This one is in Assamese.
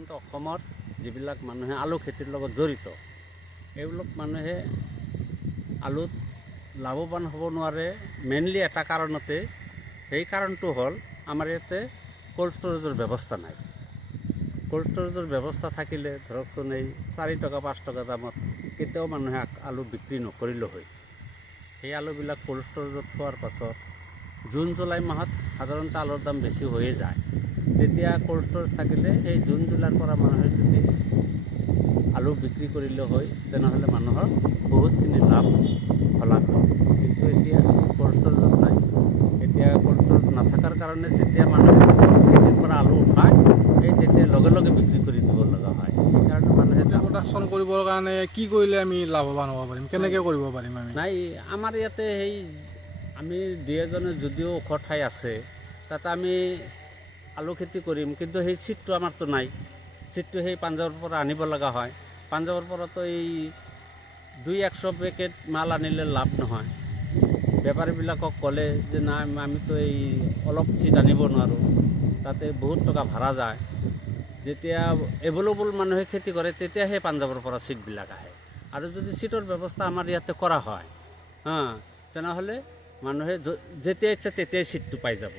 সাধাৰণতে অসমত যিবিলাক মানুহে আলু খেতিৰ লগত জড়িত এইবিলাক মানুহে আলুত লাভৱান হ'ব নোৱাৰে মেইনলি এটা কাৰণতে। সেই কাৰণটো হ'ল আমাৰ ইয়াতে কোল্ড ষ্ট'ৰেজৰ ব্যৱস্থা নাই। কোল্ড ষ্ট'ৰেজৰ ব্যৱস্থা থাকিলে ধৰকচোন এই 4 টকা 5 টকা দামত কেতিয়াও মানুহে আলু বিক্ৰী নকৰিলে হয়। সেই আলুবিলাক কোল্ড ষ্ট'ৰেজত থোৱাৰ পাছত জুন জুলাই মাহত সাধাৰণতে আলুৰ দাম বেছি হৈয়ে যায়। তেতিয়া কোল্ড ষ্ট'ৰেজ থাকিলে সেই জুন জুলাইৰ পৰা মানুহে যদি আলু বিক্ৰী কৰিলে হয় তেনেহ'লে মানুহৰ বহুতখিনি লাভ হলা হয়। কিন্তু এতিয়া কোল্ড ষ্ট'ৰেজত নাই। এতিয়া কোল্ড ষ্ট'ৰেজ নাথাকাৰ কাৰণে যেতিয়া মানুহে খেতিৰ পৰা আলু উঠায় সেই তেতিয়া লগে লগে বিক্ৰী কৰি দিব লগা হয়। সেইকাৰণে মানুহে প্ৰডাকশ্যন কৰিবৰ কাৰণে কি কৰিলে আমি লাভৱান হ'ব পাৰিম, কেনেকৈ কৰিব পাৰিম আমি? নাই, আমাৰ ইয়াতে সেই আমি দুই এজনে যদিও ওখ ঠাই আছে তাতে আমি আলু খেতি কৰিম, কিন্তু সেই চিটটো আমাৰতো নাই। চিটটো সেই পাঞ্জাৱৰ পৰা আনিব লগা হয়। পাঞ্জাৱৰ পৰাতো এই 200-100 পেকেট মাল আনিলে লাভ নহয়। বেপাৰীবিলাকক ক'লে যে নাই আমিতো এই অলপ চিট আনিব নোৱাৰোঁ, তাতে বহুত টকা ভাড়া যায়। যেতিয়া এভেইলেবল মানুহে খেতি কৰে তেতিয়া সেই পাঞ্জাৱৰ পৰা চিটবিলাক আহে। আৰু যদি চিটৰ ব্যৱস্থা আমাৰ ইয়াতে কৰা হয় তেনেহ'লে মানুহে যেতিয়া ইচ্ছা তেতিয়াই চিটটো পাই যাব।